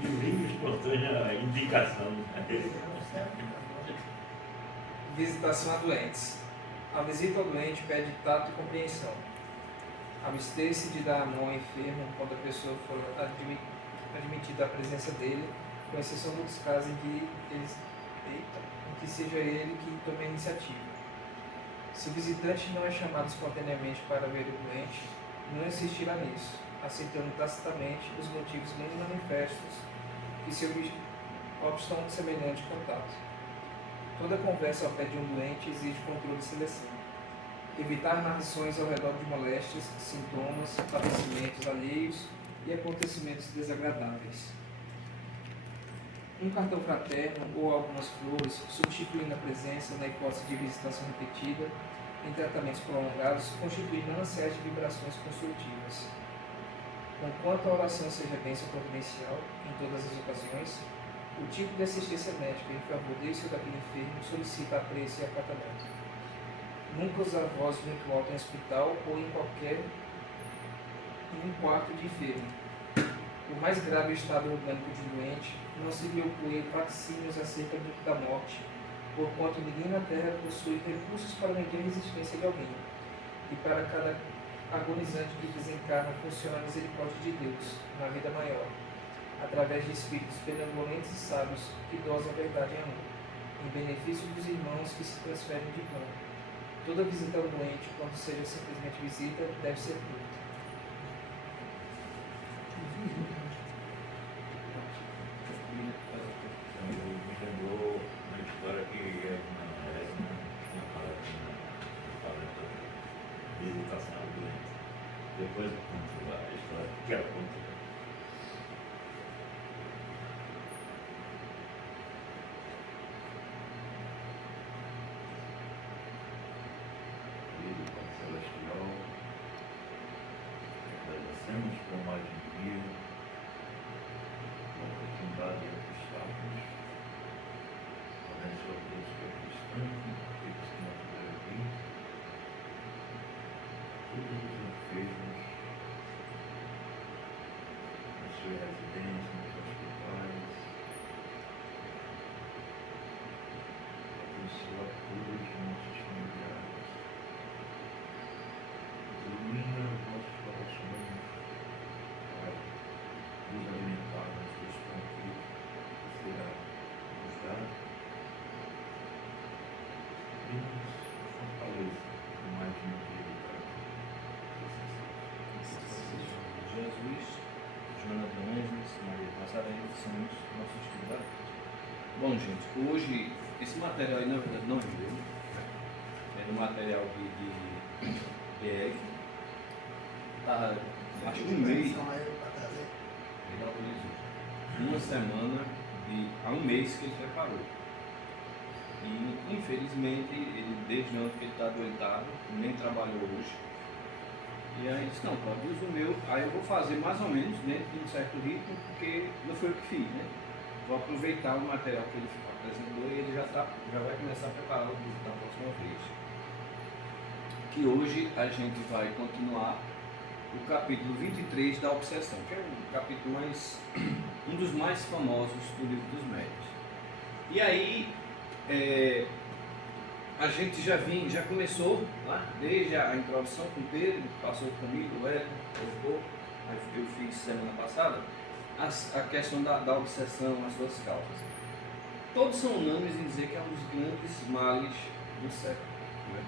De livre espontânea indicação. Visitação a doentes. A visita ao doente pede tato e compreensão. Abster-se de dar a mão ao enfermo quando a pessoa for admitida à presença dele, com exceção dos casos em que seja ele que tome a iniciativa. Se o visitante não é chamado espontaneamente para ver o doente, não insistirá nisso, aceitando tacitamente os motivos menos manifestos que se obstam a semelhante contato. Toda conversa ao pé de um doente exige controle e seleção. Evitar narrações ao redor de moléstias, sintomas, padecimentos alheios e acontecimentos desagradáveis. Um cartão fraterno ou algumas flores, substituindo a presença na hipótese de visitação repetida, em tratamentos prolongados, constitui mananciais de vibrações construtivas. Conquanto a oração seja bênção providencial, em todas as ocasiões, o tipo de assistência médica em favor desse ou daquele enfermo solicita apreço e acatamento. Nunca usar voz muito alta em hospital ou em um quarto de enfermo. Por mais grave o estado orgânico de um doente, não se lhe ocorrer vaticínios acerca da morte, porquanto ninguém na terra possui recursos para medir a resistência de alguém, e para cada agonizante que desencarna funciona a misericórdia de Deus, na vida maior, através de espíritos benevolentes e sábios que dosam a verdade em amor, em benefício dos irmãos que se transferem de plano. Toda visita ao doente, quando seja simplesmente visita, deve ser curta. Me lembrou uma história que tinha falado de visitação ao doente. Depois eu conto a história que ela contou. Celestial, agradecemos por mais um dia, a oportunidade de ajustarmos. Abençoa todos que aqui estão, aqueles que não puderam vir, todos os enfermos, nas suas residências, nos hospitais. Abençoa todos os nossos familiares. Ilumina os nossos corações para nos alimentar dos teus convites que será nos dado e nos fortaleça com mais um dia de trabalho. Jesus, Joana de Anjos, Maria de Nazaré, são os nossos estudantes. Bom, gente, hoje esse material aí na verdade não veio, é um material de BR. Tá, acho que um mês, ele autorizou. Uma semana, há um mês que ele preparou. E infelizmente, ele, desde ontem que ele está adoentado, nem trabalhou hoje. E aí disse, não, Cláudio, usa o meu, aí eu vou fazer mais ou menos dentro de um certo ritmo, porque não foi eu que fiz, né? Vou aproveitar o material que ele apresentou e ele já vai começar a preparar o vídeo da próxima vez. Que hoje a gente vai continuar o capítulo 23 da obsessão, que é o capítulo um dos mais famosos do livro dos médiuns. E aí, a gente já começou lá, desde a introdução com o Pedro, passou comigo, o Hélio, eu fiz semana passada, a questão da obsessão, as suas causas. Todos são unânimes em dizer que é um dos grandes males do século, né?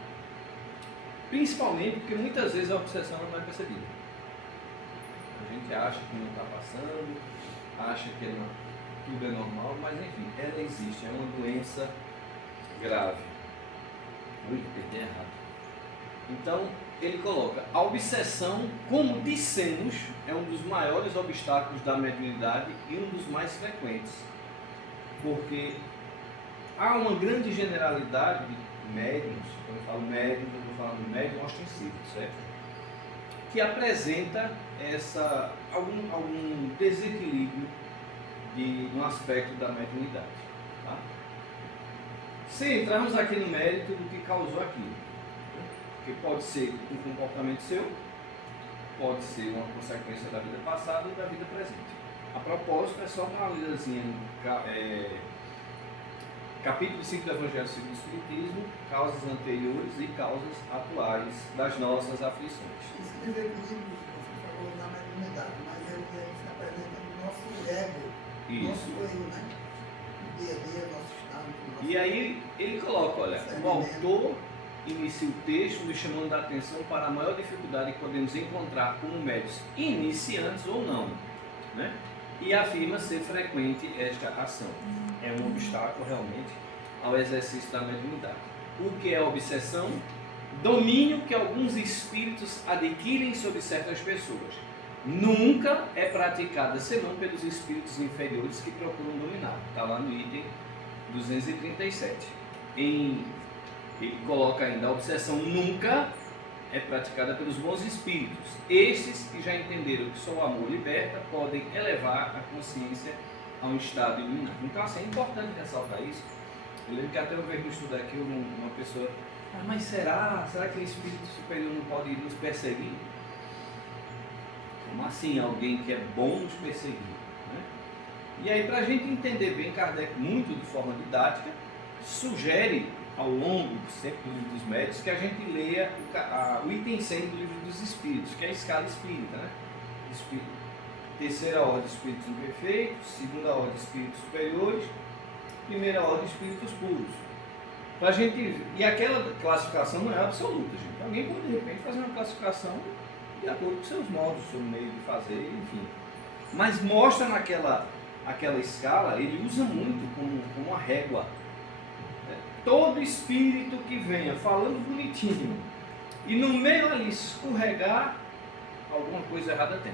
Principalmente porque muitas vezes a obsessão não é percebida. A gente acha que não está passando, acha que tudo é normal, mas enfim, ela existe, é uma doença grave. Ui, perdi errado. Então, ele coloca, a obsessão, como dissemos, é um dos maiores obstáculos da mediunidade e um dos mais frequentes. Porque há uma grande generalidade de médiuns, quando eu falo médium, eu estou falando de médium ostensivo, certo? Que apresenta algum desequilíbrio no aspecto da mediunidade. Tá? Se entrarmos aqui no mérito do que causou aquilo, porque pode ser um comportamento seu, pode ser uma consequência da vida passada ou da vida presente. A propósito, é só uma lidazinha capítulo 5 do Evangelho segundo o Espiritismo, causas anteriores e causas atuais das nossas aflições. Esse desequilíbrio que você falou na mediunidade, mas ele se apresenta no nosso ego, Isso. nosso eu, né? No dia a dia, nosso estado. Nosso E aí ele coloca, olha, o autor inicia o texto me chamando a atenção para a maior dificuldade que podemos encontrar como médios iniciantes ou não, né? E afirma ser frequente esta ação. É um obstáculo realmente ao exercício da mediunidade. O que é obsessão? Domínio que alguns espíritos adquirem sobre certas pessoas. Nunca é praticada senão pelos espíritos inferiores que procuram dominar. Está lá no item 237. Ele coloca ainda, a obsessão nunca é praticada pelos bons espíritos. Estes que já entenderam que só o amor liberta, podem elevar a consciência a um estado iluminado. Então, assim, é importante ressaltar isso. Eu lembro que até uma vez no estudo aqui, uma pessoa, mas será que o espírito superior não pode nos perseguir? Como assim alguém que é bom nos perseguir? Né? E aí, para a gente entender bem, Kardec, muito de forma didática, sugere ao longo sempre do livro dos médios que a gente leia o item 100 do livro dos espíritos, que é a escala espírita, né? Terceira ordem, espíritos imperfeitos; segunda ordem, espíritos superiores; primeira ordem, espíritos puros. Pra gente, e aquela classificação não é absoluta, gente. Alguém pode de repente fazer uma classificação de acordo com seus modos, seu meio de fazer, enfim. Mas mostra aquela escala, ele usa muito como uma régua. Todo espírito que venha falando bonitinho e no meio ali escorregar, alguma coisa errada tem.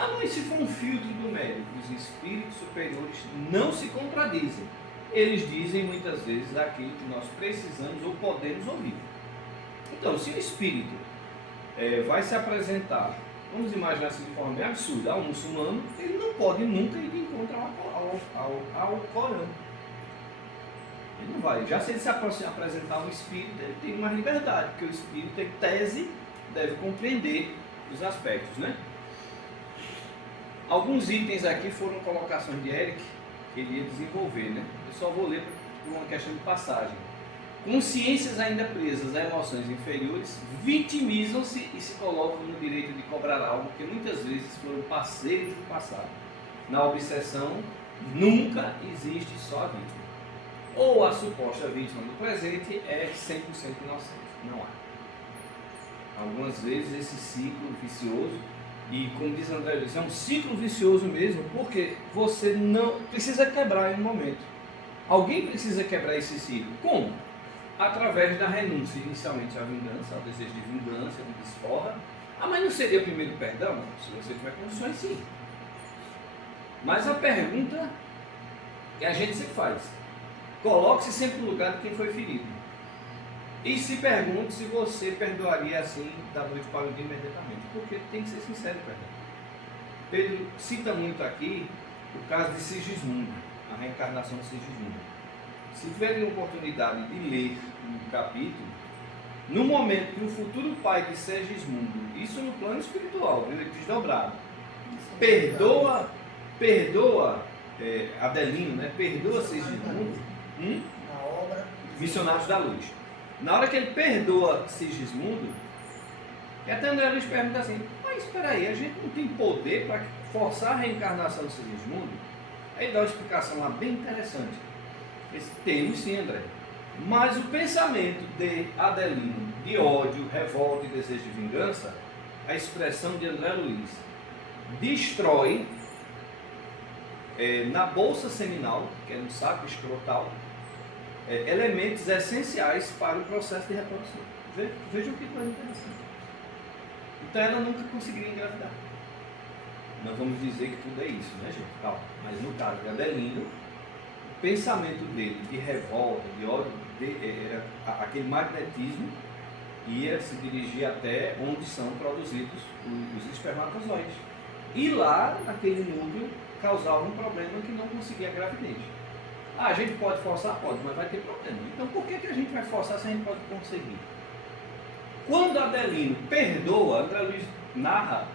Ah, mas se for um filtro do médico, os espíritos superiores não se contradizem. Eles dizem muitas vezes aquilo que nós precisamos ou podemos ouvir. Então, se o espírito vai se apresentar, vamos imaginar assim de forma bem absurda, a um muçulmano, ele não pode nunca ir de encontro ao Corão. Ele não vai. Já se ele se apresentar a um espírito, ele tem mais liberdade, porque o espírito, em tese, deve compreender os aspectos, né? Alguns itens aqui foram colocações de Eric, que ele ia desenvolver, né? Eu só vou ler por uma questão de passagem. Consciências ainda presas a emoções inferiores vitimizam-se e se colocam no direito de cobrar algo que muitas vezes foram parceiros do passado. Na obsessão, nunca existe só a vítima. Ou a suposta vítima do presente é 100% inocente. Não há. Algumas vezes esse ciclo vicioso, e como diz André Luiz, é um ciclo vicioso mesmo, porque você não precisa quebrar em um momento. Alguém precisa quebrar esse ciclo. Como? Através da renúncia, inicialmente à vingança, ao desejo de vingança, de desforra. Ah, mas não seria primeiro perdão? Se você tiver condições, sim. Mas a pergunta que a gente sempre faz: coloque-se sempre no lugar de quem foi ferido. E se pergunte se você perdoaria assim da noite para o dia imediatamente. Porque tem que ser sincero, perdão. Pedro cita muito aqui o caso de Sigismundo, a reencarnação de Sigismundo. Se tiverem oportunidade de ler um capítulo, no momento que o futuro pai de Sigismundo, isso no plano espiritual, viu, desdobrado, perdoa Adelino, né? Perdoa Sigismundo, Na obra. Missionários da Luz. Na hora que ele perdoa Sigismundo, e até André Luiz pergunta assim: mas espera aí, a gente não tem poder para forçar a reencarnação de Sigismundo? Aí dá uma explicação lá bem interessante. Temos sim, André. Mas o pensamento de Adelino, de ódio, revolta e desejo de vingança, a expressão de André Luiz, destrói na bolsa seminal, que é no saco escrotal, elementos essenciais para o processo de reprodução. Vejam que coisa interessante. Então ela nunca conseguiria engravidar. Não vamos dizer que tudo é isso, né, gente? Calma. Mas no caso de Adelino, o pensamento dele de revolta, de ódio, era aquele magnetismo ia se dirigir até onde são produzidos os espermatozoides. E lá, naquele núcleo, causava um problema que não conseguia a gravidez. Ah, a gente pode forçar? Pode, mas vai ter problema. Então por que a gente vai forçar se a gente pode conseguir? Quando Adelino perdoa, André Luiz narra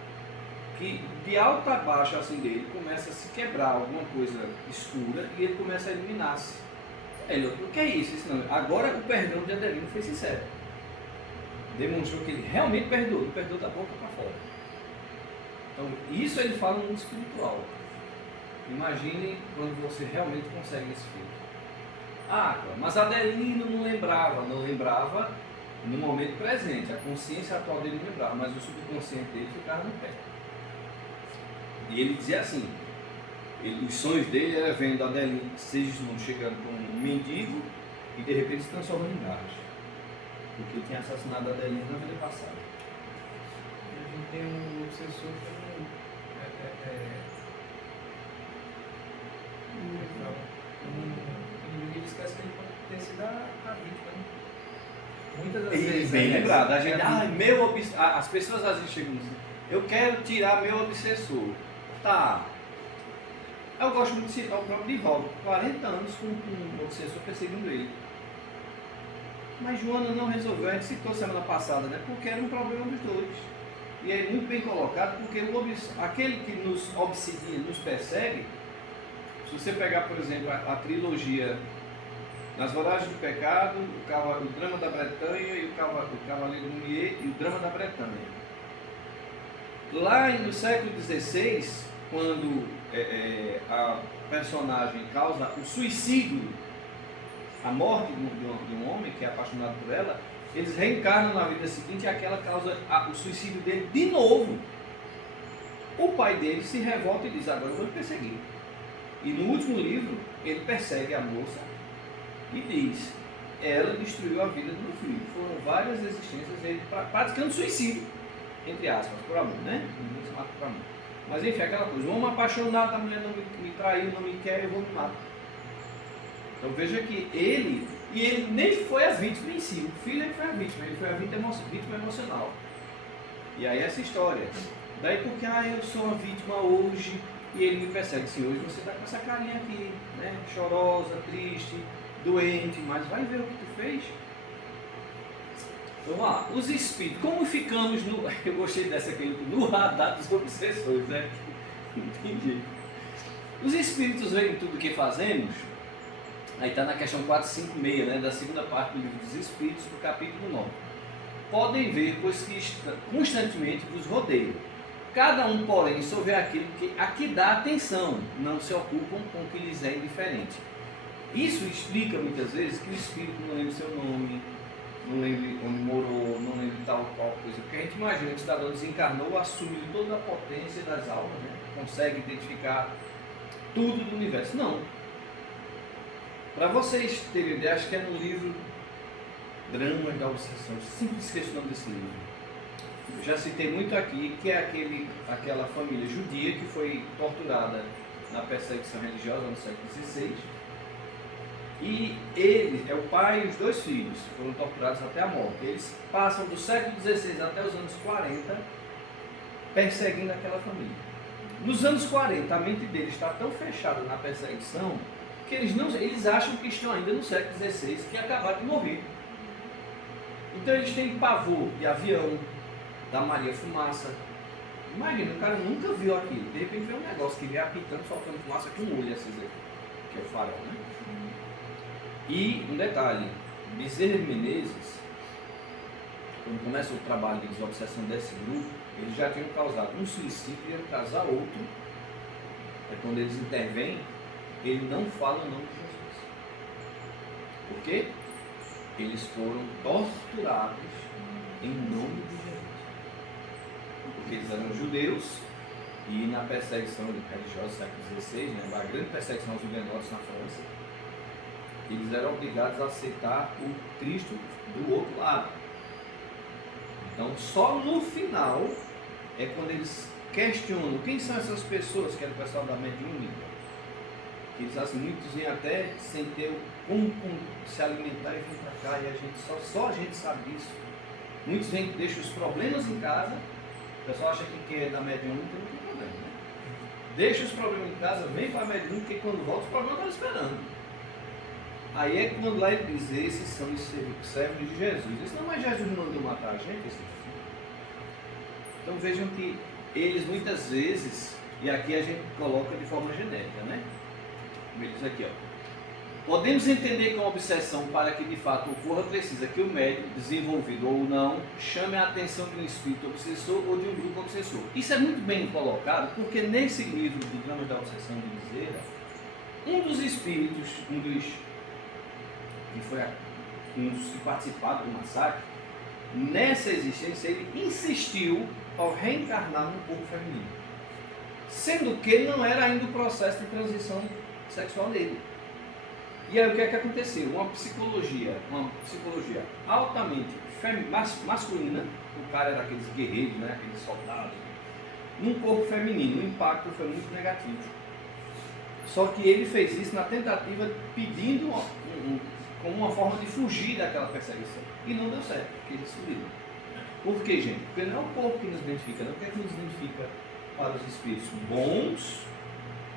que de alto a baixo assim dele começa a se quebrar alguma coisa escura e ele começa a iluminar-se. Ele, o que é isso? Isso não. Agora o perdão de Adelino foi sincero. Demonstrou que ele realmente perdoou da boca para fora. Então, isso ele fala no mundo espiritual. Imagine quando você realmente consegue esse feito. Ah, mas Adelino não lembrava no momento presente. A consciência atual dele não lembrava, mas o subconsciente dele ficava no pé. E ele dizia assim, os sonhos dele era vendo Adelino Segismundo chegando com um mendigo e de repente se transformando em garras. Porque ele tinha assassinado Adelino na vida passada. A gente tem um obsessor que ele esquece que ele pode ter sido a vítima. Né? Muitas das vezes. Bem lembrado. A gente, as pessoas às vezes chegam assim, eu quero tirar meu obsessor. Tá. Eu gosto muito de citar o próprio Divaldo, 40 anos com um obsessor perseguindo ele. Mas Joana não resolveu, a gente citou semana passada, né? Porque era um problema dos dois. E é muito bem colocado, porque aquele que nos obsidia, nos persegue, se você pegar, por exemplo, a trilogia Nas Voragens do Pecado, o Drama da Bretanha e o Cavaleiro Lumière e o Drama da Bretanha. Lá no século XVI, quando a personagem causa o suicídio, a morte de um homem que é apaixonado por ela, eles reencarnam na vida seguinte e aquela causa o suicídio dele de novo. O pai dele se revolta e diz, agora eu vou te perseguir. E no último livro, ele persegue a moça e diz, ela destruiu a vida do meu filho. Foram várias existências, ele praticando suicídio, entre aspas, por amor, né? Ninguém se mata por amor. Mas enfim, aquela coisa, um homem apaixonado, a mulher não me traiu, não me quer, eu vou me matar. Então veja que ele nem foi a vítima em si, o filho é que foi a vítima, ele foi a vítima emocional. E aí essa história. Daí porque, eu sou uma vítima hoje e ele me persegue. Sim, hoje você está com essa carinha aqui, né? Chorosa, triste, doente, mas vai ver o que tu fez. Então, vamos lá, os espíritos, como ficamos no. Eu gostei dessa aqui, no radar dos obsessores, né? Entendi. Os espíritos veem tudo o que fazemos. Aí está na questão 456, né, da segunda parte do livro dos Espíritos, do capítulo 9. Podem ver, pois que constantemente vos rodeiam. Cada um, porém, só vê aquilo a que dá atenção, não se ocupam com o que lhes é indiferente. Isso explica muitas vezes que o espírito não lembra seu nome, não lembra onde morou, não lembra tal qual coisa. Porque a gente imagina que o cidadão desencarnou, assume toda a potência das almas, né, consegue identificar tudo do universo. Não. Para vocês terem ideia, acho que é no livro Dramas da Obsessão, sempre esqueço o nome desse livro. Eu já citei muito aqui, que é aquela família judia que foi torturada na perseguição religiosa no século XVI. E ele, o pai e os dois filhos, foram torturados até a morte. Eles passam do século XVI até os anos 40 perseguindo aquela família. Nos anos 40, a mente deles está tão fechada na perseguição que eles acham que estão ainda no século XVI, que acabaram de morrer. Então eles têm pavor de avião, da Maria Fumaça. Imagina, o cara nunca viu aquilo. De repente vê um negócio que vem apitando, soltando fumaça com um olho, assim, que é o farol, né? E um detalhe, Bezerra de Menezes, quando começa o trabalho de desobsessão desse grupo, eles já tinham causado um suicídio e iam causar outro. É quando eles intervêm, ele não fala o nome de Jesus. Por quê? Eles foram torturados em nome de Jesus. Porque eles eram judeus e na perseguição religiosa do século XVI, né, a grande perseguição aos huguenotes na França, eles eram obrigados a aceitar o Cristo do outro lado. Então, só no final é quando eles questionam quem são essas pessoas, que era o pessoal da mediúnica. Eles, assim, muitos vêm até sem ter como se alimentar e vir para cá, e a gente só a gente sabe disso. Muitos vêm, deixam os problemas em casa, o pessoal acha que quem é da mediúnica não tem problema, né? Deixa os problemas em casa, vem para a mediúnica, e quando volta os problemas estão esperando. Aí é quando lá ele diz, esses são os servos de Jesus. Ele diz, não, mas Jesus não mandou matar a gente, Então vejam que eles muitas vezes, e aqui a gente coloca de forma genérica, né? Como ele diz aqui, ó. Podemos entender que uma obsessão para que de fato ocorra precisa que o médium, desenvolvido ou não, chame a atenção de um espírito obsessor ou de um grupo obsessor. Isso é muito bem colocado, porque nesse livro de Dramas da Obsessão de Bezerra, um dos espíritos, um dos que participaram do massacre, nessa existência ele insistiu ao reencarnar num corpo feminino, sendo que não era ainda o processo de transição sexual dele. E aí o que é que aconteceu? Uma psicologia altamente masculina, o cara era aqueles guerreiros, né, aqueles soldados, num corpo feminino, o impacto foi muito negativo. Só que ele fez isso na tentativa, pedindo como uma forma de fugir daquela perseguição. E não deu certo, porque eles subiram. Por quê, gente? Porque não é o corpo que nos identifica, não é o que nos identifica para os espíritos bons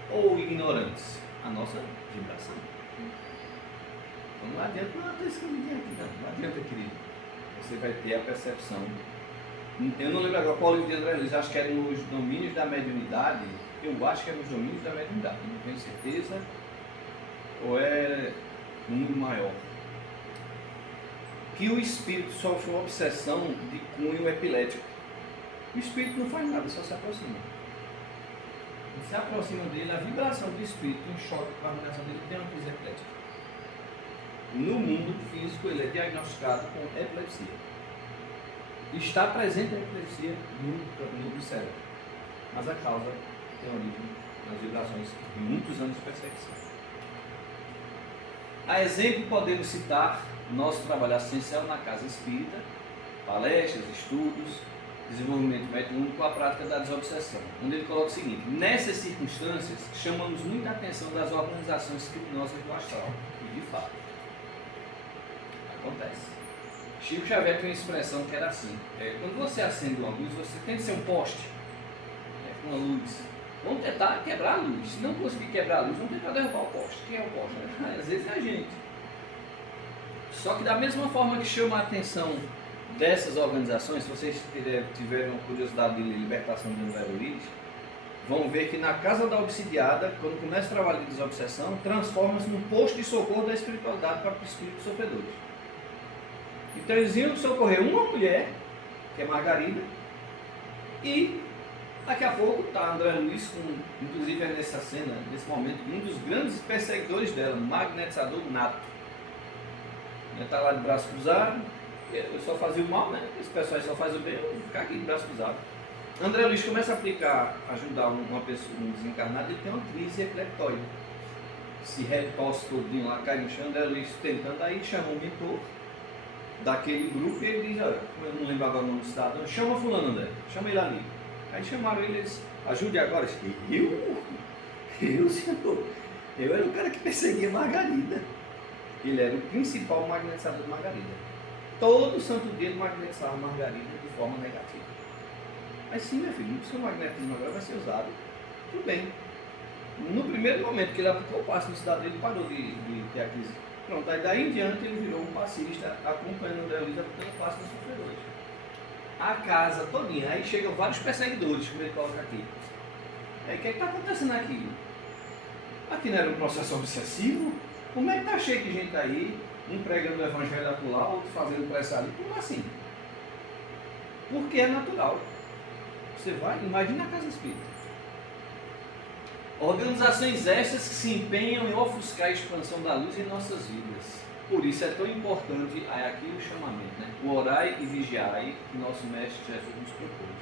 ou ignorantes. A nossa vibração. Então não adianta, não tem escondidinho aqui, não adianta, querido. Você vai ter a percepção. Eu não lembro agora qual livro de André Luiz, acho que era nos domínios da mediunidade. Eu acho que é nos domínios da mediunidade, não tenho certeza. Ou é um número maior. Que o espírito sofre uma obsessão de cunho epilético. O espírito não faz nada, só se aproxima. Se aproxima dele, a vibração do espírito, um choque com a vibração dele, tem uma crise epilética. No mundo físico, ele é diagnosticado com epilepsia. Está presente a epilepsia no cérebro, mas a causa tem origem nas vibrações de muitos anos de perseguição. A exemplo, podemos citar nosso trabalho assistencial na Casa Espírita, palestras, estudos, desenvolvimento mediúnico com a prática da desobsessão, onde ele coloca o seguinte: nessas circunstâncias, chamamos muita atenção das organizações criminosas do astral, e de fato, acontece. Chico Xavier tem uma expressão que era assim: quando você acende uma luz, você tem que ser um poste, com uma luz. Vamos tentar quebrar a luz. Se não conseguir quebrar a luz, vamos tentar derrubar o poste. Quem é o poste? Às vezes é a gente. Só que da mesma forma que chama a atenção dessas organizações, se vocês tiverem uma curiosidade de libertação de André Luiz, vão ver que na Casa da Obsidiada, quando começa o trabalho de desobsessão, transforma-se num posto de socorro da espiritualidade para os espíritos sofredores. Então eles iam socorrer uma mulher, que é Margarida, e daqui a pouco está André Luiz, inclusive é nessa cena, nesse momento, um dos grandes perseguidores dela, magnetizador nato. Está lá de braço cruzado, eu só fazia o mal, né? Esse pessoal só faz o bem, eu vou ficar aqui de braço cruzado. André Luiz começa a ajudar uma pessoa, um desencarnado, ele tem uma crise epileptóide. Se retorce todinho lá, cai no chão, André Luiz tentando, aí chama um mentor daquele grupo e ele diz: olha, eu não lembro agora o nome do cidadão, chama fulano, André, chama ele ali. Aí chamaram ele, eles: ajude agora. Eu, senhor, eu era o cara que perseguia Margarida. Ele era o principal magnetizador de Margarida. Todo santo dia ele magnetizava Margarida de forma negativa. Mas sim, meu filho, o seu magnetismo agora vai ser usado. Tudo bem. No primeiro momento que ele aplicou o passe no cidade dele, parou de ter a crise. Pronto, aí daí em diante ele virou um passista, acompanhando o André Luiz aplicando o passe nos sofredores. A casa todinha, aí chegam vários perseguidores, como ele coloca aqui. Aí o que está acontecendo aqui? Aqui não era um processo obsessivo? Como é que está cheio de gente aí, um pregando o evangelho acolá, outro fazendo prece ali? Como assim? Porque é natural. Você vai, imagina a casa espírita. Organizações estas que se empenham em ofuscar a expansão da luz em nossas vidas. Por isso é tão importante, aí aqui o chamamento, né? O orai e vigiai que nosso Mestre Jesus nos propôs.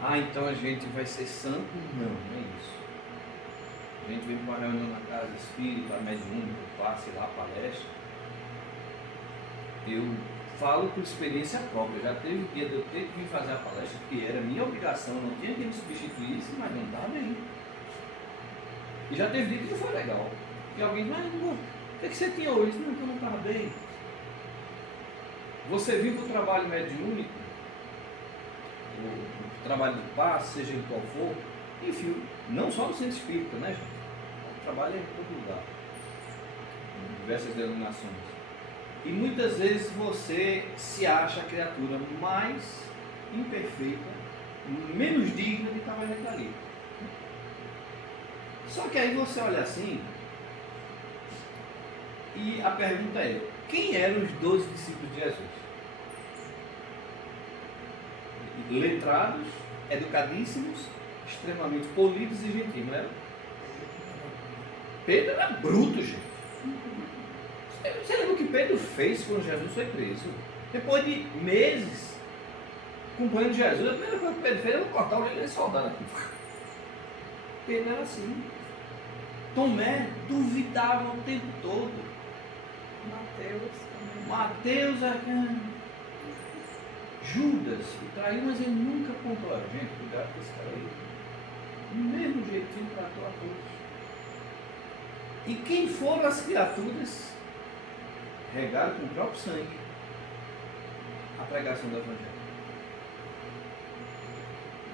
Ah, então a gente vai ser santo? Não, não é isso. A gente vem para uma reunião na casa espírita, mediúnica, passe lá, palestra. Eu falo por experiência própria. Já teve dia de eu ter que vir fazer a palestra, que era minha obrigação, não tinha quem me substituísse, mas não estava bem. E já teve dia que não foi legal. E alguém, mas o que você tinha hoje? Não, que eu não estava bem. Você viu que o trabalho mediúnico, o trabalho de passe, seja em qual for, enfim, não só no centro espírita, né, gente? O trabalho é em todo lugar, em diversas denominações. E muitas vezes você se acha a criatura mais imperfeita, menos digna de estar vivendo ali. Só que aí você olha assim, e a pergunta é, quem eram os 12 discípulos de Jesus? Letrados, educadíssimos, extremamente polidos e gentis, não era? Pedro era bruto, gente. Você lembra o que Pedro fez quando Jesus foi preso? Depois de meses acompanhando Jesus, a primeira coisa que Pedro fez era cortar o orelha de soldado aqui. Pedro era assim. Tomé duvidava o tempo todo. Mateus também. Mateus era... Judas o traiu, mas ele nunca comprou. Gente, cuidado com esse cara aí. Do mesmo jeitinho tratou a todos. E quem foram as criaturas regaram com o próprio sangue a pregação do Evangelho.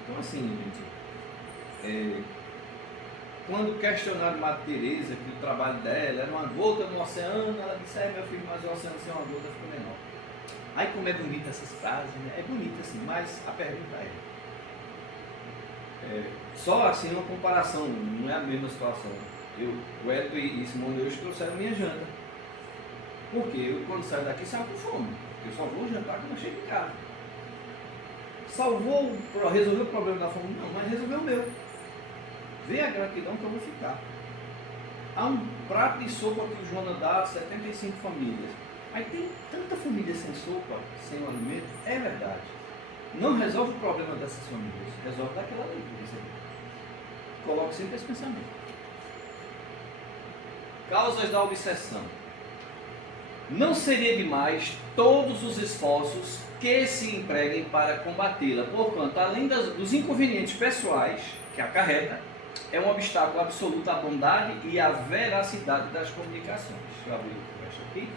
Então assim, gente, quando questionaram Madre Teresa que o trabalho dela era uma gota no oceano, ela disse, meu filho, mas o oceano sem uma gota fica menor. Ai, como é bonita essas frases, né? É bonita assim, mas a pergunta só assim uma comparação, não é a mesma situação. O Edson e Simone hoje trouxeram minha janta. Porque eu, quando saio daqui, saio com fome. Eu só vou jantar quando eu chego em casa. Resolveu o problema da fome? Não, mas resolveu o meu. Vê a gratidão que eu vou ficar. Há um prato de sopa que o Joana dá a 75 famílias. Aí tem tanta família sem sopa, sem alimento. É verdade. Não resolve o problema dessas famílias. Resolve daquela ali que você coloque sempre esse pensamento. Causas da obsessão. Não seria demais todos os esforços que se empreguem para combatê-la, porquanto, além dos inconvenientes pessoais que acarreta, é um obstáculo absoluto à bondade e à veracidade das comunicações. Deixa eu abrir o resto aqui.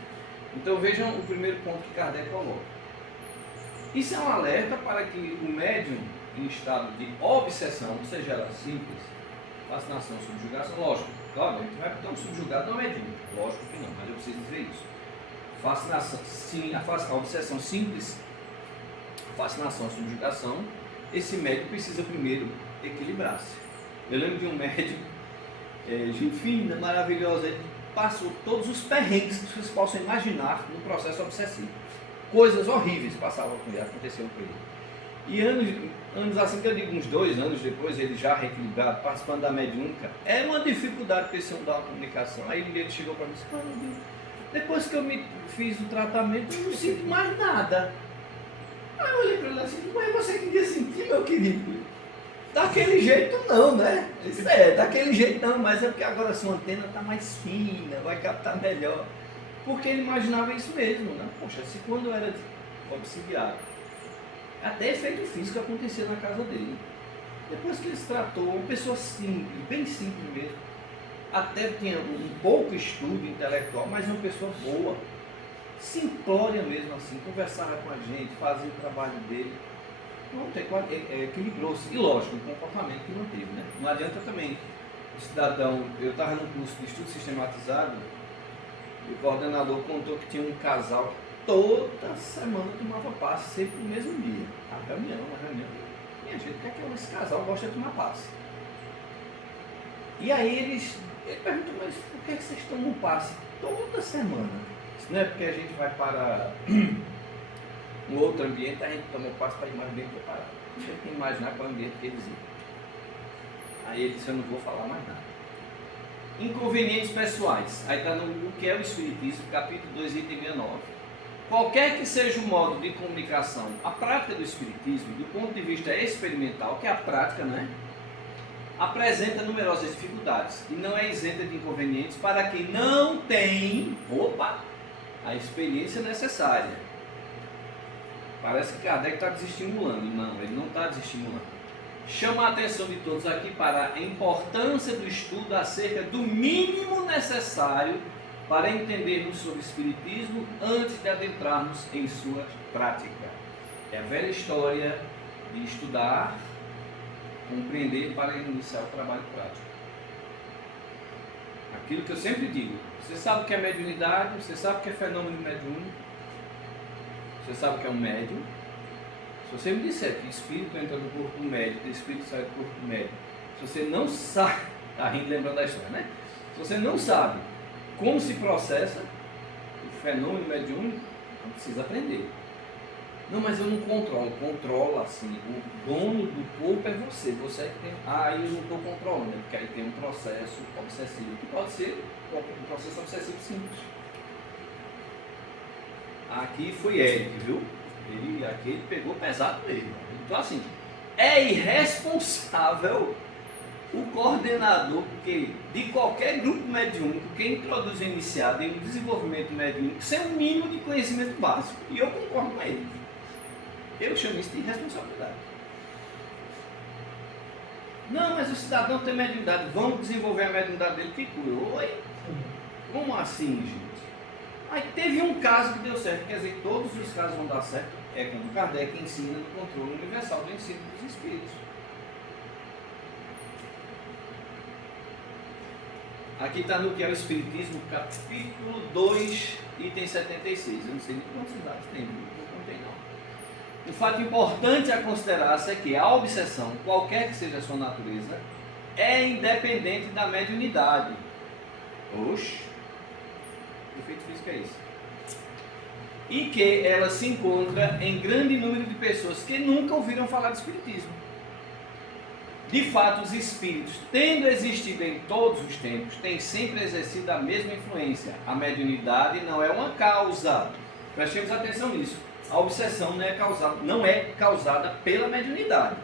Então vejam o primeiro ponto que Kardec coloca. Isso é um alerta para que o médium em estado de obsessão, seja ela simples, fascinação, subjugação, lógico, claro, a gente vai estar subjugado não é mediúnico, lógico que não, mas eu preciso dizer isso. Fascinação, sim, a obsessão simples, fascinação, subjugação, esse médium precisa primeiro equilibrar-se. Eu lembro de um médium, gente fina, maravilhosa, ele passou todos os perrengues que vocês possam imaginar no processo obsessivo. Coisas horríveis passavam com ele, aconteceram com ele. E anos assim, que eu digo uns 2 anos depois, ele já reequilibrado, participando da mediúnica, era uma dificuldade para esse homem dar uma comunicação. Aí ele chegou para mim e disse, depois que eu me fiz o tratamento, eu não sinto mais nada. Aí eu olhei para ele assim, mas você queria sentir, meu querido? Daquele jeito não, né? Isso daquele jeito não, mas é porque agora a sua antena está mais fina, vai captar melhor. Porque ele imaginava isso mesmo, né? Poxa, se quando eu era obsidiado, até efeito físico acontecia na casa dele. Depois que ele se tratou, uma pessoa simples, bem simples mesmo, até tinha um pouco estudo intelectual, mas uma pessoa boa, simplória mesmo assim, conversava com a gente, fazia o trabalho dele. Pronto, equilibrou-se. E lógico, o comportamento que manteve, né? Não adianta também o cidadão. Eu estava num curso de estudo sistematizado e o coordenador contou que tinha um casal que toda semana tomava passe, sempre no mesmo dia. A reunião. Minha gente, o que é que esse casal gosta de tomar passe? E aí ele perguntou, mas por que vocês tomam passe toda semana? Isso não é porque a gente vai para um outro ambiente, a gente toma o passo para ir mais bem preparado. Você tem que imaginar qual é o ambiente que eles iam. Aí ele disse, eu não vou falar mais nada. Inconvenientes pessoais. Aí está no que é o Espiritismo, capítulo 2, item 69. Qualquer que seja o modo de comunicação, a prática do Espiritismo, do ponto de vista experimental, que é a prática, né? Apresenta numerosas dificuldades e não é isenta de inconvenientes para quem não tem, a experiência necessária. Parece que Kardec está desestimulando. Não, ele não está desestimulando. Chama a atenção de todos aqui para a importância do estudo acerca do mínimo necessário para entendermos sobre o Espiritismo antes de adentrarmos em sua prática. É a velha história de estudar, compreender para iniciar o trabalho prático. Aquilo que eu sempre digo, você sabe o que é mediunidade, você sabe o que é fenômeno mediúnico, você sabe o que é um médium, Se você me disser que espírito entra no corpo do médico, espírito sai do corpo do médico, se você não sabe, está rindo lembrando da história, né? Se você não sabe como se processa o fenômeno mediúnico, não precisa aprender. Não, mas eu não controlo. Controla assim. O dono do corpo é você. Você é que tem. Ah, eu não estou controlando, porque aí tem um processo obsessivo, que pode ser um processo obsessivo simples. Aqui foi Eric, viu? Aqui ele pegou pesado mesmo. Então assim, é irresponsável o coordenador de qualquer grupo mediúnico que introduz o iniciado em um desenvolvimento mediúnico sem um mínimo de conhecimento básico. E eu concordo com ele. Eu chamo isso de irresponsabilidade. Não, mas o cidadão tem mediunidade, vamos desenvolver a mediunidade dele que cura. Oi? Como assim, gente? Aí teve um caso que deu certo, quer dizer, todos os casos vão dar certo. É quando Kardec ensina no controle universal do ensino dos espíritos. Aqui está no que é o Espiritismo, capítulo 2, item 76. Eu não sei nem quantos dados tem, não tem não. Um fato importante a considerar-se é que a obsessão, qualquer que seja a sua natureza, é independente da mediunidade. Oxe, o efeito físico é isso. E que ela se encontra em grande número de pessoas que nunca ouviram falar de espiritismo. De fato, os espíritos, tendo existido em todos os tempos, têm sempre exercido a mesma influência. A mediunidade não é uma causa. Prestemos atenção nisso. A obsessão não é causada pela mediunidade.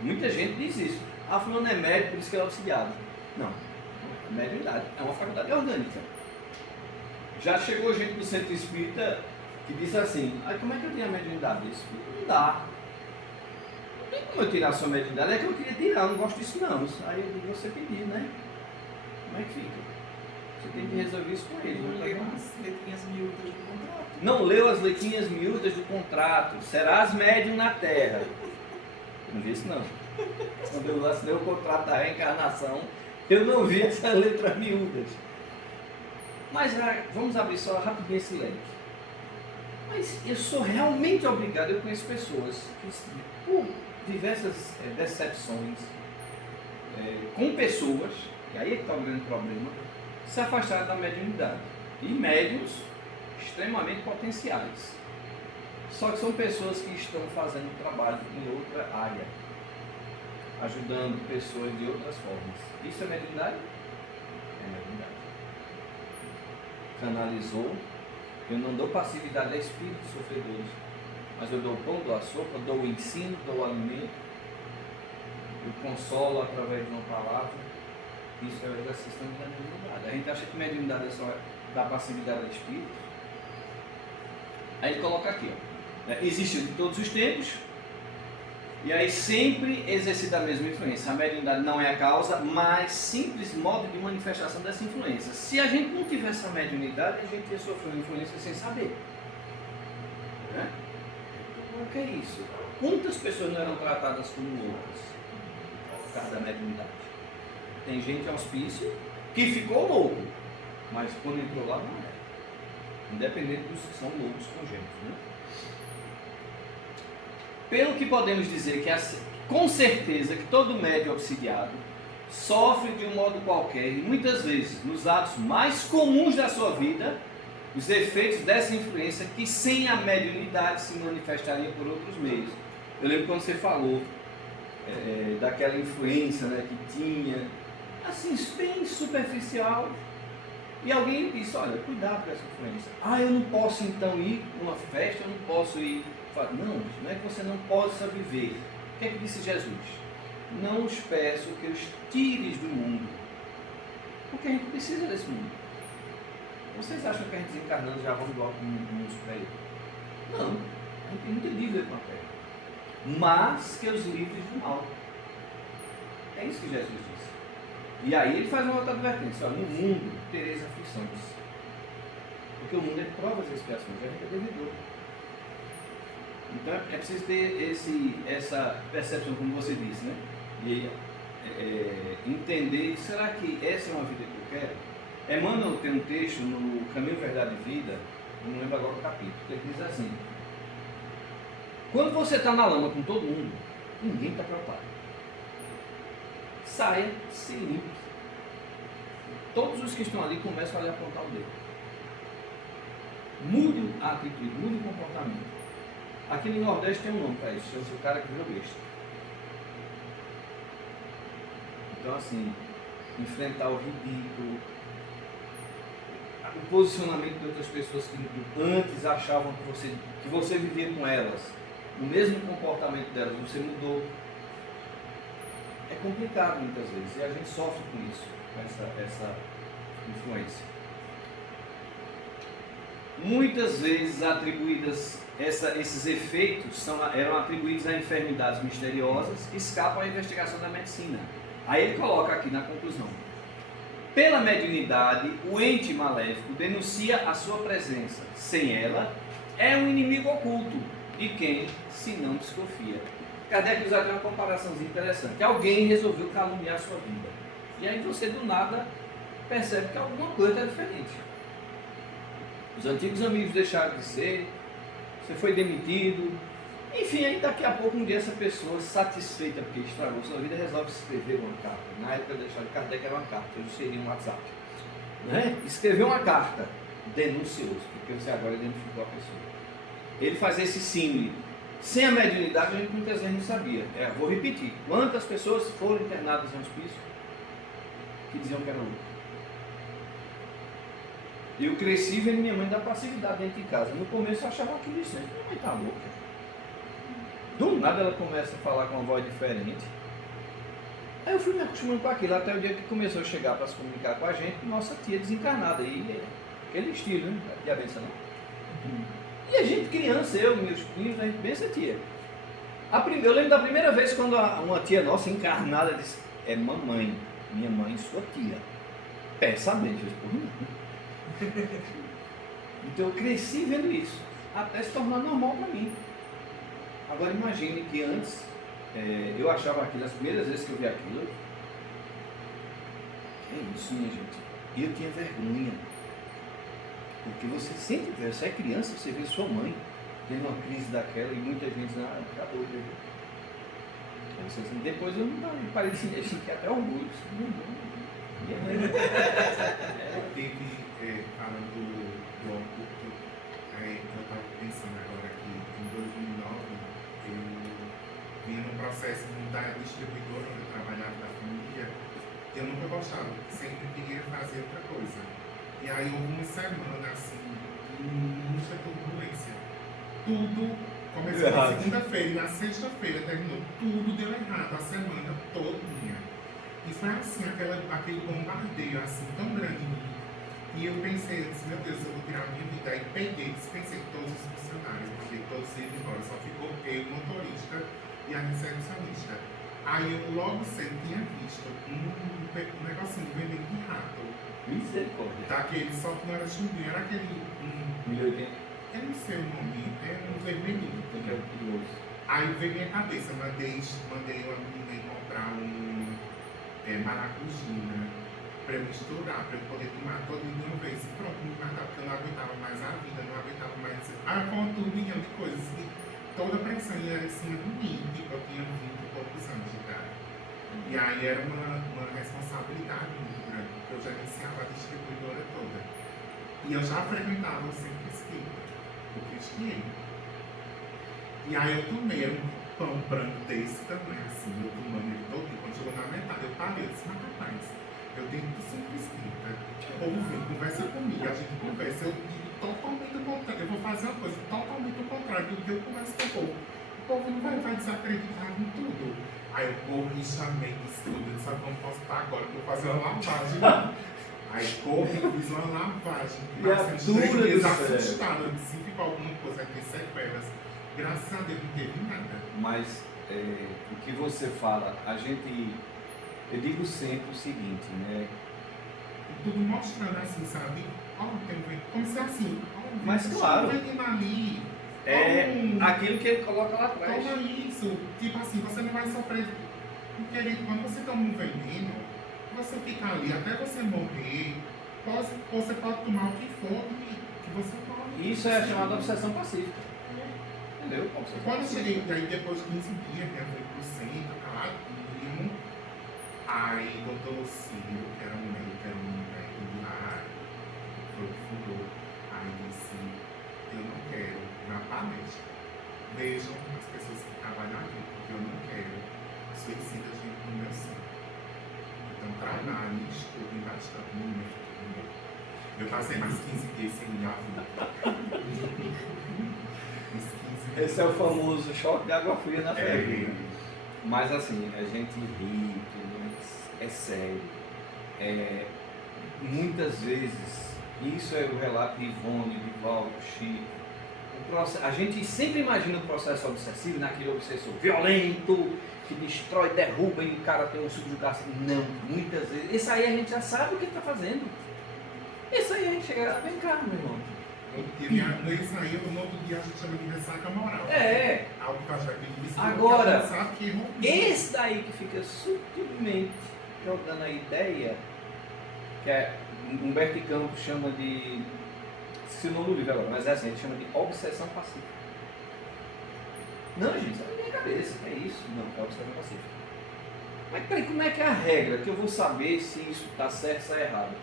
Muita gente diz isso. Ah, fulano é médico, por isso que ele é obsidiado. Não. A mediunidade é uma faculdade orgânica. Já chegou gente do centro espírita que disse assim: como é que eu tenho a mediunidade disso? Não dá. Não tem como eu tirar a sua mediunidade. É que eu queria tirar, eu não gosto disso não. Aí eu digo, você pedir, né? Como é que fica? Você tem que resolver isso com ele. Não leu as letrinhas miúdas do contrato. Não leu as letrinhas miúdas do contrato. Serás médium na terra. Não vi isso não. Quando eu assinei o contrato da reencarnação, eu não vi essas letras miúdas. Mas vamos abrir só rapidinho esse leque. Mas eu sou realmente obrigado, eu conheço pessoas que, por diversas decepções, com pessoas, e aí é que está o grande problema, se afastaram da mediunidade. E médiuns extremamente potenciais. Só que são pessoas que estão fazendo trabalho em outra área, ajudando pessoas de outras formas. Isso é mediunidade? É mediunidade. Canalizou. Eu não dou passividade a espíritos sofredores, mas eu dou o pão, dou a sopa, dou o ensino, dou o alimento, eu consolo através de uma palavra. Isso é o exercício da mediunidade. A gente acha que mediunidade é só dar passividade a espíritos. Aí ele coloca aqui, existiu de todos os tempos, e aí sempre exercita a mesma influência. A mediunidade não é a causa, mas simples modo de manifestação dessa influência. Se a gente não tivesse a mediunidade, a gente ia sofrer uma influência sem saber. Né? O que é isso? Quantas pessoas não eram tratadas como loucas por causa da mediunidade? Tem gente em hospício que ficou louco, mas quando entrou lá não era. Independente dos que são loucos congênitos. Né? Pelo que podemos dizer que com certeza que todo médium obsidiado sofre de um modo qualquer e muitas vezes nos atos mais comuns da sua vida os efeitos dessa influência que sem a mediunidade se manifestariam por outros meios. Eu lembro quando você falou daquela influência, né, que tinha, assim, bem superficial, e alguém disse, olha, cuidado com essa influência. Eu não posso então ir numa festa, eu não posso ir. Não é que você não possa viver. O que é que disse Jesus? Não os peço que os tires do mundo, porque a gente precisa desse mundo. Vocês acham que a gente desencarnando já vamos igual com o mundo para ele? Não, a gente tem muita dívida com a terra, mas que os livres do mal. É isso que Jesus disse. E aí ele faz uma outra advertência: no mundo tereis aflições, porque o mundo é provas e expiações, a gente é devedor. Então é preciso ter essa percepção, como você disse, né? E entender, será que essa é uma vida que eu quero? Emmanuel tem um texto no Caminho, Verdade e Vida, eu não lembro agora o capítulo, que ele diz assim: Quando você está na lama com todo mundo, ninguém está preocupado. Saia, se limpe. Todos os que estão ali começam a lhe apontar o dedo. Mude a atitude, mude o comportamento. Aqui no Nordeste tem um nome para isso, chama-se o cara que virou besta. Então, assim, enfrentar o ridículo, o posicionamento de outras pessoas que antes achavam que você vivia com elas, o mesmo comportamento delas, você mudou. É complicado muitas vezes e a gente sofre com isso, com essa influência. Muitas vezes esses efeitos eram atribuídos a enfermidades misteriosas que escapam à investigação da medicina. Aí ele coloca aqui na conclusão: pela mediunidade, o ente maléfico denuncia a sua presença. Sem ela, é um inimigo oculto, de quem se não desconfia. Kardec usa uma comparaçãozinha interessante. Alguém resolveu caluniar a sua vida. E aí você, do nada, percebe que alguma coisa é diferente. Os antigos amigos deixaram de ser, você foi demitido. Enfim, aí daqui a pouco, um dia, essa pessoa, satisfeita porque estragou sua vida, resolve escrever uma carta. Na época de Kardec era uma carta, hoje seria um WhatsApp. Né? Escreveu uma carta, denuncioso, porque você agora identificou a pessoa. Ele faz esse símbolo. Sem a mediunidade, a gente muitas vezes não sabia. Vou repetir. Quantas pessoas foram internadas em hospício que diziam que era louco? Eu cresci vendo minha mãe dar passividade dentro de casa. No começo eu achava aquilo isso. Minha mãe está louca. Do nada ela começa a falar com uma voz diferente. Aí eu fui me acostumando com aquilo, até o dia que começou a chegar para se comunicar com a gente, nossa tia desencarnada. E aquele estilo, né? De benção não. E a gente criança, eu, meus primos, a gente pensa tia. Eu lembro da primeira vez quando uma tia nossa encarnada disse: é mamãe, minha mãe, sua tia. Peça a bem, Jesus. Então eu cresci vendo isso, até se tornar normal para mim. Agora imagine que antes eu achava aquilo, as primeiras vezes que eu vi aquilo, é isso, minha gente. E eu tinha vergonha. Porque você sempre vê, você é criança, você vê sua mãe tendo uma crise daquela e muita gente diz: ah, acabou, viu? Depois eu não parei de sentir que até orgulho. Falando do oculto, eu estava pensando agora que em 2009 eu vinha no processo da distribuidora onde eu trabalhava da família. Eu nunca gostava, sempre queria fazer outra coisa. E aí houve uma semana assim, de muita turbulência. Tudo começou na segunda-feira e na sexta-feira terminou. Tudo deu errado, a semana todinha. E foi assim, aquele bombardeio assim, tão grande em mim. E eu pensei, eu disse: meu Deus, eu vou tirar a minha vida. Aí peguei, dispensei todos os funcionários, mandei todos eles embora. Só ficou eu, o motorista e a recepcionista. Aí eu logo cedo tinha visto um negocinho de vender de rato. Misericórdia. Daquele, só que não era chumbinho, era aquele. 1080. Eu não sei o nome, é um vermelhinho. Que é o perigoso. Aí veio minha cabeça, mandei uma menina ir comprar maracujina para misturar, para eu poder tomar todo de uma vez. Pronto, me matar, porque eu não aguentava mais a vida, não aguentava mais. Com uma turminha de coisas, e toda a pressão ia em cima de mim, tipo, eu tinha 20 e poucos anos de idade. E aí era uma responsabilidade muito grande, porque eu já iniciava a distribuidora toda. E eu já frequentava o centro espírita, o cristiano. E aí eu tomei um pão branco desse tamanho, assim, eu tomando ele todo, e quando chegou na metade, eu parei, eu disse: mas rapaz, eu tenho que ser espírita. O povo vem, conversa comigo, a gente conversa, eu digo totalmente o contrário, eu vou fazer uma coisa totalmente o contrário do que eu converso com o povo. O povo não vai desacreditar em tudo. Aí eu corri, chamei isso tudo, eu disse: sabe como posso estar agora, eu vou fazer uma lavagem. Aí corri, fiz uma lavagem. Criatura do céu. Assustada, eu disse: se ficou alguma coisa aqui, sequelas. Graças a Deus não teve nada. Mas o que você fala, eu digo sempre o seguinte, né? Tudo mostrando assim, sabe? Como se assim, Mas claro, ali, aquilo que ele coloca lá atrás. toma isso. Tipo assim, você não vai sofrer. Querido, quando você toma um veneno, você fica ali até você morrer. Você pode tomar o que for que você pode. Isso é chamada obsessão pacífica. Entendeu? Como você Quando eu faz? cheguei, daí depois de 15 dias, né, eu fui pro centro, caladinho. Aí doutor Lucílio, que era um médico de lá, foi que fundou. Aí disse, eu não quero na palestra. Vejam as pessoas que trabalham aqui, porque eu não quero suicidas dentro do meu centro. Então trabalhem, estudem bastante no meu futuro. Eu passei mais 15 dias sem ir à vida. Uns 15 dias. Esse é o famoso choque de água fria na ferida. É. Mas assim, a gente ri, tudo, mas é sério. Muitas vezes, isso é o relato de Ivone, de Valdo, Chico. A gente sempre imagina o processo obsessivo naquele obsessor violento, que destrói, derruba e o cara tem um subjugação. Não, muitas vezes. Isso aí a gente já sabe o que está fazendo. Isso aí a gente chega, vem cá, meu irmão. Isso aí, no outro dia a gente chama de ressaca moral. É. Algo que faz aquele discurso Agora, que a gente sabe que errou. Esse daí que fica sutilmente jogando a ideia, que é Humberto Campos chama de, se não no livro agora, mas é assim, ele chama de obsessão pacífica. Não, gente, isso é na minha cabeça, é isso. Não, é obsessão pacífica. Mas peraí, como é que é a regra? Que eu vou saber se isso está certo ou está errado?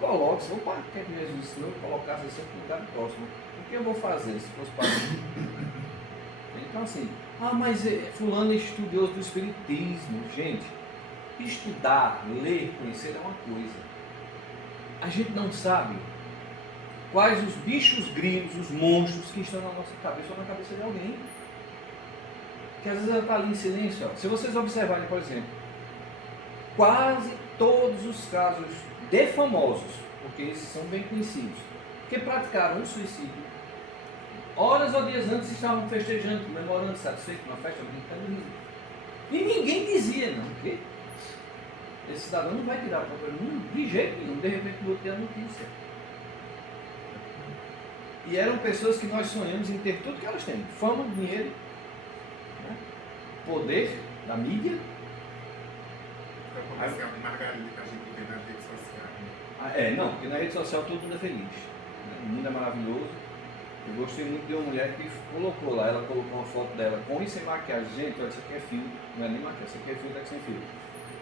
Coloque, vou para que Jesus ensinou, colocasse sempre no lugar próximo. O que eu vou fazer se fosse para mim? Então assim, mas fulano é estudioso do espiritismo. Gente, estudar, ler, conhecer é uma coisa. A gente não sabe quais os bichos grilos, os monstros que estão na nossa cabeça ou na cabeça de alguém. Que às vezes ela está ali em silêncio. Ó. Se vocês observarem, por exemplo, quase todos os casos de famosos, porque esses são bem conhecidos, que praticaram um suicídio, horas ou dias antes estavam festejando, comemorando, satisfeito, uma festa, brincando. E ninguém dizia, não, porque esse cidadão não vai tirar o papel de jeito nenhum, de repente no outro dia a notícia. E eram pessoas que nós sonhamos em ter tudo que elas têm: fama, dinheiro, né? Poder da mídia. É o comercial de margarina que a gente vê nas redes sociais. Né? Não, porque na rede social todo mundo é feliz. Né? O mundo é maravilhoso. Eu gostei muito de uma mulher que colocou lá, ela colocou uma foto dela com e sem maquiagem. Gente, olha, isso aqui é filtro, não é nem maquiagem, isso aqui é filtro, é sem filtro.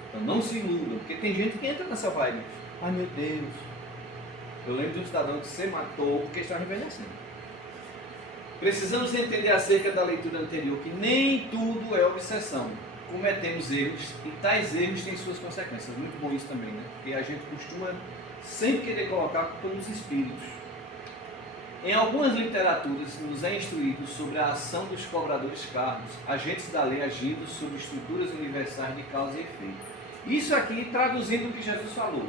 Então não se iludam, porque tem gente que entra nessa vibe. Ai meu Deus. Eu lembro de um cidadão que se matou porque estava envelhecendo. Precisamos entender acerca da leitura anterior que nem tudo é obsessão. Cometemos erros e tais erros têm suas consequências. Muito bom isso também, né? Porque a gente costuma sempre querer colocar culpa nos espíritos. Em algumas literaturas nos é instruído sobre a ação dos cobradores cargos, agentes da lei agindo sobre estruturas universais de causa e efeito. Isso aqui traduzindo o que Jesus falou.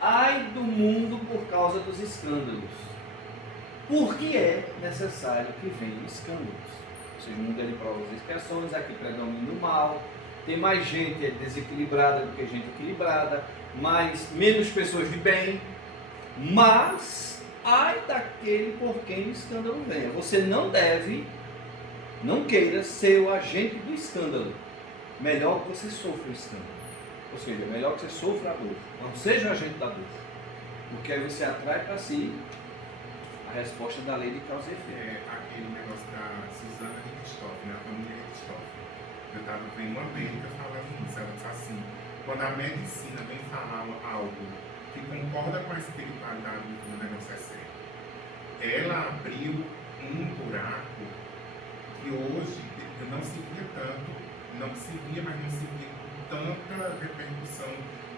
Ai do mundo por causa dos escândalos. Porque é necessário que venham escândalos. Ou seja, o mundo é de provas e expiações, aqui predomina o mal, tem mais gente desequilibrada do que gente equilibrada, menos pessoas de bem, mas ai daquele por quem o escândalo venha. Você não queira ser o agente do escândalo. Melhor que você sofra o escândalo. Ou seja, melhor que você sofra a dor. Não seja o agente da dor. Porque aí você atrai para si a resposta da lei de causa e efeito. É aquele negócio da Susana Richthofen, né? A família Richthofen. Eu estava vendo uma médica falando isso. Ela disse assim: quando a medicina vem falar algo que concorda com a espiritualidade do negócio é sério. Ela abriu um buraco que hoje não se via tanto, mas não se via com tanta repercussão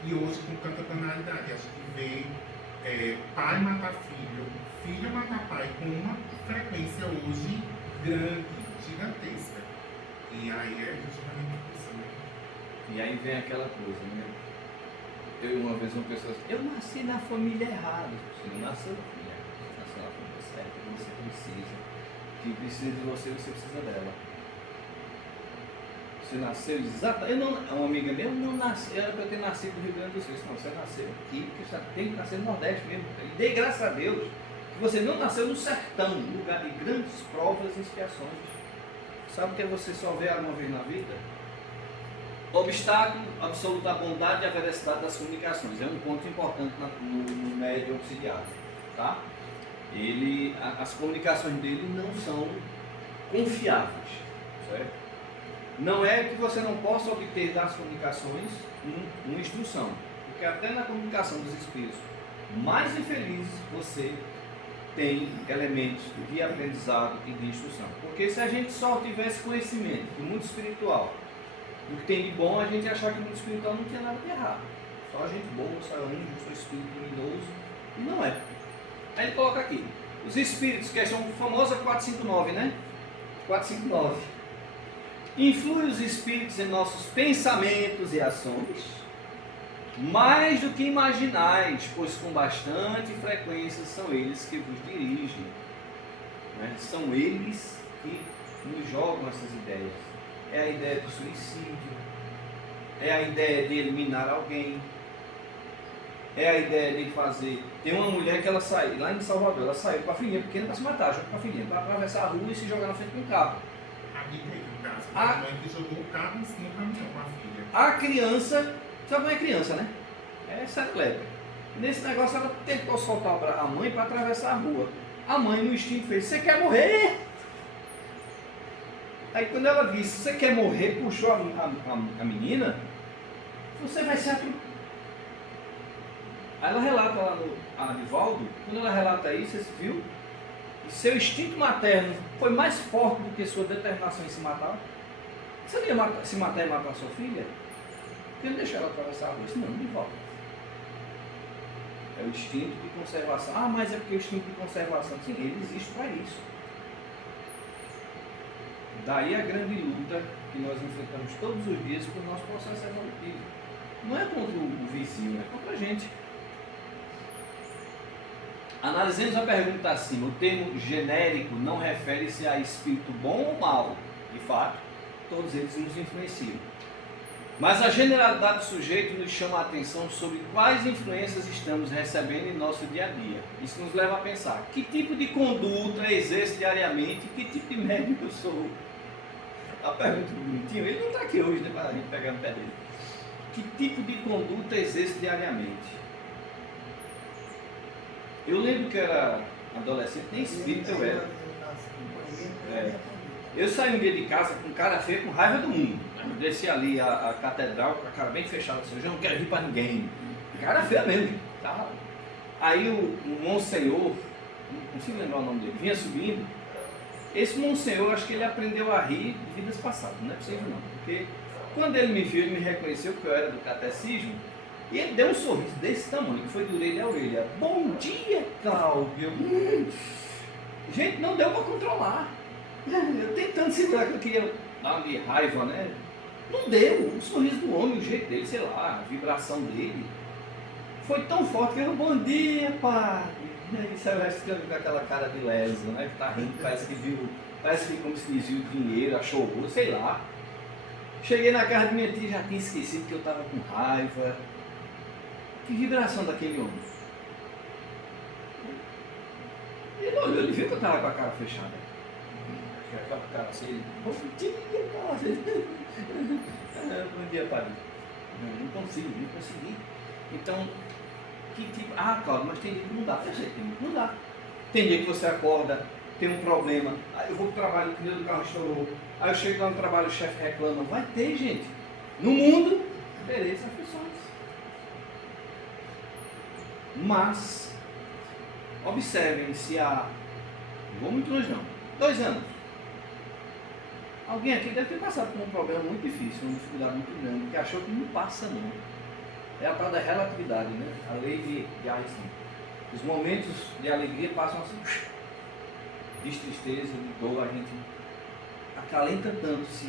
e hoje com tanta banalidade. Acho que vê pai matar filho, filho matar pai com uma frequência hoje grande, gigantesca. E aí é justamente isso, né? E aí vem aquela coisa, né? Uma vez uma pessoa disse: eu nasci na família errada. Você não nasceu na família errada, você nasceu na família certa, que você precisa. Que precisa de você, você precisa dela. Você nasceu exatamente. Uma amiga minha não nasceu, era para ter nascido no Rio Grande do Sul. Não, você nasceu aqui, porque você tem que nascer no Nordeste mesmo. E dei graças a Deus que você não nasceu no sertão, lugar de grandes provas e expiações. Sabe o que você só vê uma vez na vida? Obstáculo absoluto à bondade e à veracidade das comunicações. É um ponto importante no médium obsidiado. Tá? As comunicações dele não são confiáveis, certo? Não é que você não possa obter das comunicações uma instrução, porque até na comunicação dos espíritos mais infelizes você tem elementos de aprendizado e de instrução. Porque se a gente só tivesse conhecimento do mundo espiritual, do que tem de bom, a gente ia achar que o mundo espiritual não tinha nada de errado. Só gente boa, só anjo, só espírito luminoso, e não é. Aí ele coloca aqui, os espíritos, que são a famosa 459, né? 459. Influi os espíritos em nossos pensamentos e ações, mais do que imaginais, pois com bastante frequência são eles que vos dirigem. Né? São eles que nos jogam essas ideias. É a ideia do suicídio, é a ideia de eliminar alguém, é a ideia de fazer. Tem uma mulher que ela saiu, lá em Salvador, ela saiu com a filhinha pequena para se matar, jogou com a filhinha, para atravessar a rua e se jogar na frente de um carro. Aqui teve um caso, a mãe que jogou o carro em cima do caminhão com a filha. A criança, sabe como é criança, né? É serelepe. Nesse negócio ela tentou soltar a mãe para atravessar a rua. A mãe no instinto fez, você quer morrer? Aí quando ela disse, você quer morrer, puxou a menina, você vai ser atropelado. Aí ela relata lá no Anivaldo, quando ela relata isso, você viu? Seu instinto materno foi mais forte do que sua determinação em se matar. Você não ia se matar e matar a sua filha? Por que não deixou ela atravessar a rua? Não, de volta. É o instinto de conservação. Ah, mas é porque o instinto de conservação, sim, ele existe para isso. Daí a grande luta que nós enfrentamos todos os dias com o nosso processo evolutivo. Não é contra o vizinho, é contra a gente. Analisemos a pergunta acima. O termo genérico não refere-se a espírito bom ou mau. De fato, todos eles nos influenciam. Mas a generalidade do sujeito nos chama a atenção sobre quais influências estamos recebendo em nosso dia a dia. Isso nos leva a pensar, que tipo de conduta exerço diariamente, que tipo de médium eu sou? A pergunta do bonitinho, ele não está aqui hoje, né, para a gente pegar no pé dele. Que tipo de conduta exerço diariamente? Eu lembro que eu era adolescente, nem espírito eu era. Eu saí um dia de casa com cara feia, com raiva do mundo. Eu desci ali a catedral com a cara bem fechada, assim, eu não quero rir para ninguém. Cara feia mesmo. Tá? Aí o Monsenhor, não consigo lembrar o nome dele, vinha subindo. Esse Monsenhor, acho que ele aprendeu a rir de vidas passadas, não é possível não. Porque quando ele me viu, ele me reconheceu que eu era do catecismo, e ele deu um sorriso desse tamanho, que foi de orelha a orelha. Bom dia, Cláudio. Gente, não deu para controlar. Eu tentando segurar que eu queria dar uma de raiva, né? Não deu. O sorriso do homem, o jeito dele, sei lá, a vibração dele. Foi tão forte que eu, bom dia, padre. E saiu respirando com aquela cara de leso, né? Que tá rindo, parece que viu, parece que como se viu dinheiro, achou o sei lá. Cheguei na casa de minha tia, já tinha esquecido que eu tava com raiva. Que vibração daquele homem. Ele olhou, ele viu que eu estava com a cara fechada. Com a cara assim, bom dia, bom dia, padre. Não consegui. Então, que tipo. Ah, Cláudio, mas tem dia que não dá. Eu sei, tem dia que não dá. Tem dia que você acorda, tem um problema. Aí eu vou para o trabalho, o pneu do carro estourou. Aí eu chego lá no trabalho, o chefe reclama. Vai ter, gente. No mundo, beleza, aflições. Mas, observem se há, não vou muito longe não, 2 anos, alguém aqui deve ter passado por um problema muito difícil, uma dificuldade muito grande, que achou que não passa não. É a tal da relatividade, né? A lei de Einstein. Os momentos de alegria passam assim, de tristeza, de dor, a gente acalenta tanto, se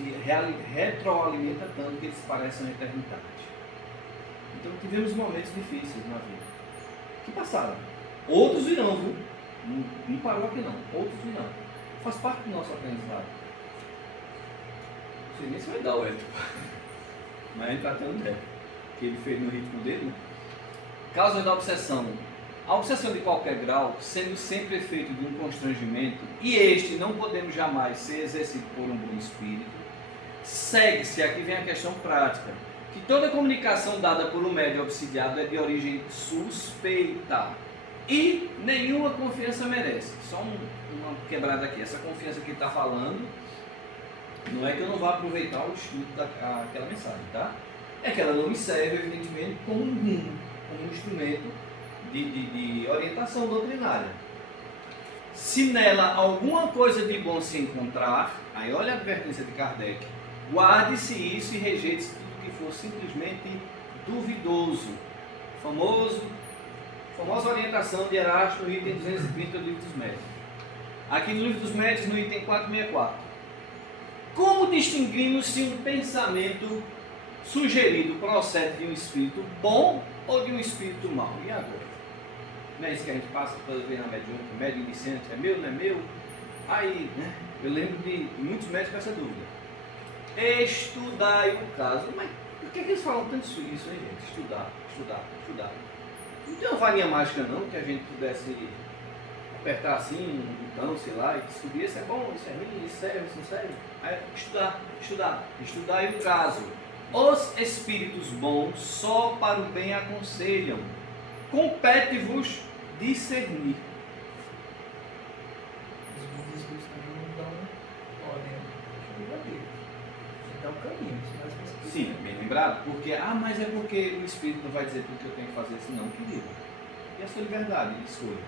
retroalimenta tanto que eles parecem uma eternidade. Então tivemos momentos difíceis na vida. Que passaram. Outros virão, viu? Não parou aqui não. Outros virão. Faz parte do nosso aprendizado. Não sei nem se vai dar o ético. Mas a gente está tendo ideia. Que ele fez no ritmo dele, né? Causa da obsessão. A obsessão de qualquer grau, sendo sempre efeito de um constrangimento, e este não podemos jamais ser exercido por um bom espírito, segue-se, aqui vem a questão prática, que toda comunicação dada por um médium obsidiado é de origem suspeita. E nenhuma confiança merece. Só uma quebrada aqui. Essa confiança que ele está falando, não é que eu não vá aproveitar o estudo daquela mensagem, tá? É que ela não me serve, evidentemente, como um rumo, como um instrumento de orientação doutrinária. Se nela alguma coisa de bom se encontrar, aí olha a advertência de Kardec, guarde-se isso e rejeite-se tudo que for simplesmente duvidoso. Famosa orientação de Erasto no item 230 do Livro dos Médiuns. Aqui no Livro dos Médiuns, no item 464. Como distinguimos se um pensamento sugerido procede de um espírito bom ou de um espírito mau? E agora? Não é isso que a gente passa toda vez na médium iniciante, é meu, não é meu? Aí, né, eu lembro de muitos médicos com essa dúvida. Estudai o caso. Mas por que eles falam tanto isso, hein, gente? Estudar. Não tem uma varinha mágica não, que a gente pudesse apertar assim, um botão, sei lá, e descobrir se é bom, isso é ruim, isso serve, isso não serve. Aí, estudai o caso. Os espíritos bons só para o bem aconselham. Compete-vos discernir. Os bons espíritos também não dão ordem. Dão caminho. Sim, bem lembrado. Porque, mas é porque o espírito não vai dizer tudo que eu tenho que fazer assim, não, querido. E a sua liberdade de escolha.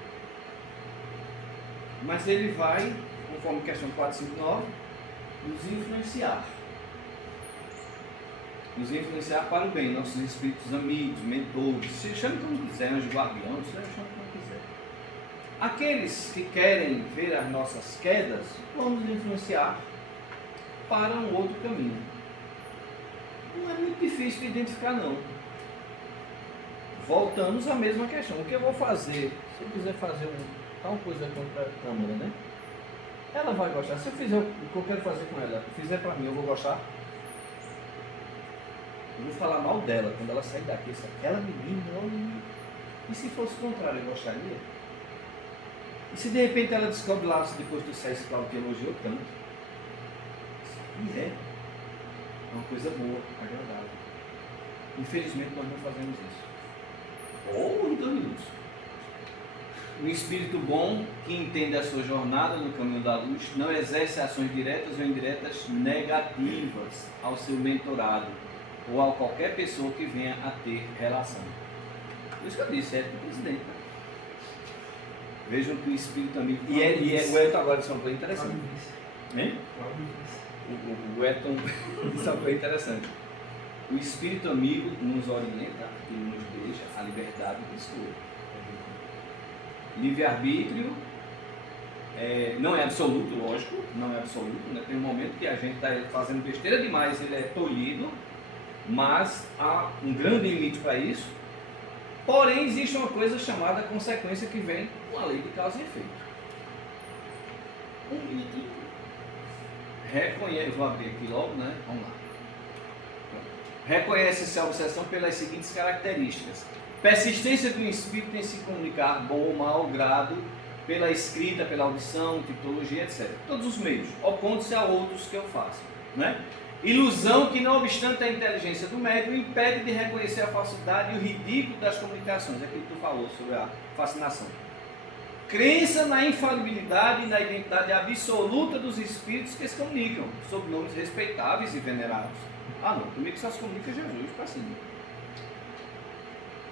Mas ele vai, conforme questão 459, nos influenciar. Nos influenciar para o bem, nossos espíritos amigos, mentores, se chame como quiser, anjo guardião, se chame como quiser. Aqueles que querem ver as nossas quedas, vamos nos influenciar para um outro caminho. Não é muito difícil de identificar, não. Voltamos à mesma questão. O que eu vou fazer? Se eu quiser fazer tal coisa contra a câmera, né? Ela vai gostar. Se eu fizer o que eu quero fazer com ela, fizer para mim, eu vou gostar? Eu vou falar mal dela quando ela sair daqui. Aquela menina, olha. E se fosse o contrário, eu gostaria? E se de repente ela descobre lá, depois do sair esse que elogiou tanto? E é uma coisa boa, agradável. Infelizmente nós não fazemos isso. Ou em 2 minutos. Um espírito bom que entende a sua jornada no caminho da luz não exerce ações diretas ou indiretas negativas ao seu mentorado ou a qualquer pessoa que venha a ter relação. Por isso que eu disse, é do presidente. Né? Vejam que o espírito amigo. E o Elton agora disse uma coisa interessante. Hein? O Elton disse uma coisa interessante. O espírito amigo nos orienta e nos deixa a liberdade de escolha. Livre-arbítrio não é absoluto, lógico, não é absoluto. Né? Tem um momento que a gente está fazendo besteira demais, ele é tolhido, mas há um grande limite para isso. Porém, existe uma coisa chamada consequência que vem com a lei de causa e efeito. Um minutinho. Vou abrir aqui logo, né? Vamos lá. Reconhece-se a obsessão pelas seguintes características: persistência do espírito em se comunicar, bom ou mau grado, pela escrita, pela audição, tipologia, etc. Todos os meios, opondo-se a outros que eu faço. Né? Ilusão que, não obstante a inteligência do médium, impede de reconhecer a falsidade e o ridículo das comunicações. É aquilo que tu falou sobre a fascinação. Crença na infalibilidade e na identidade absoluta dos espíritos que se comunicam, sob nomes respeitáveis e venerados. Não, comigo só se comunica Jesus para cima.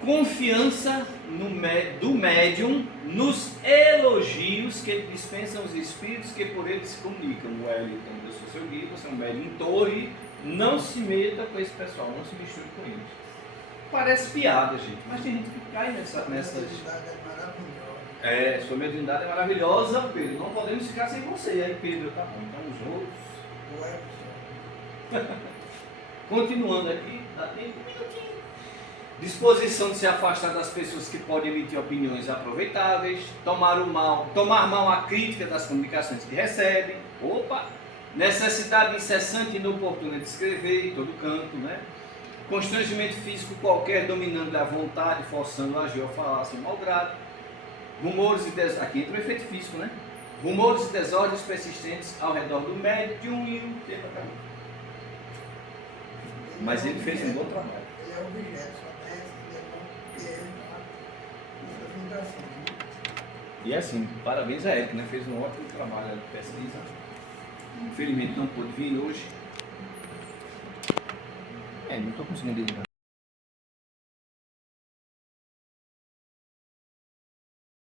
Confiança do médium nos elogios que ele dispensa aos espíritos que por ele se comunicam. O Hélio, eu sou seu guia, você é um médium em torre, não se meta com esse pessoal, não se misture com eles. Parece piada, gente, mas tem gente que cai nessas... Sua mediunidade é maravilhosa, Pedro, não podemos ficar sem você. Aí Pedro, tá bom, então os outros... Continuando aqui, dá tempo, um minutinho. Disposição de se afastar das pessoas que podem emitir opiniões aproveitáveis, tomar mal a crítica das comunicações que recebe, necessidade incessante e inoportuna de escrever em todo canto, né? Constrangimento físico qualquer dominando a vontade, forçando a agir ou falar sem mau grado, rumores e desordens, aqui entra o efeito físico, né? Rumores e desordens persistentes ao redor do médium e o tempo acabou. Mas ele fez um bom trabalho. Ele é objeto, só tem essa questão que é a sustentação. E assim, parabéns a Érica, né? Fez um ótimo trabalho de pesquisa. Infelizmente não pôde vir hoje. Não estou conseguindo ligar.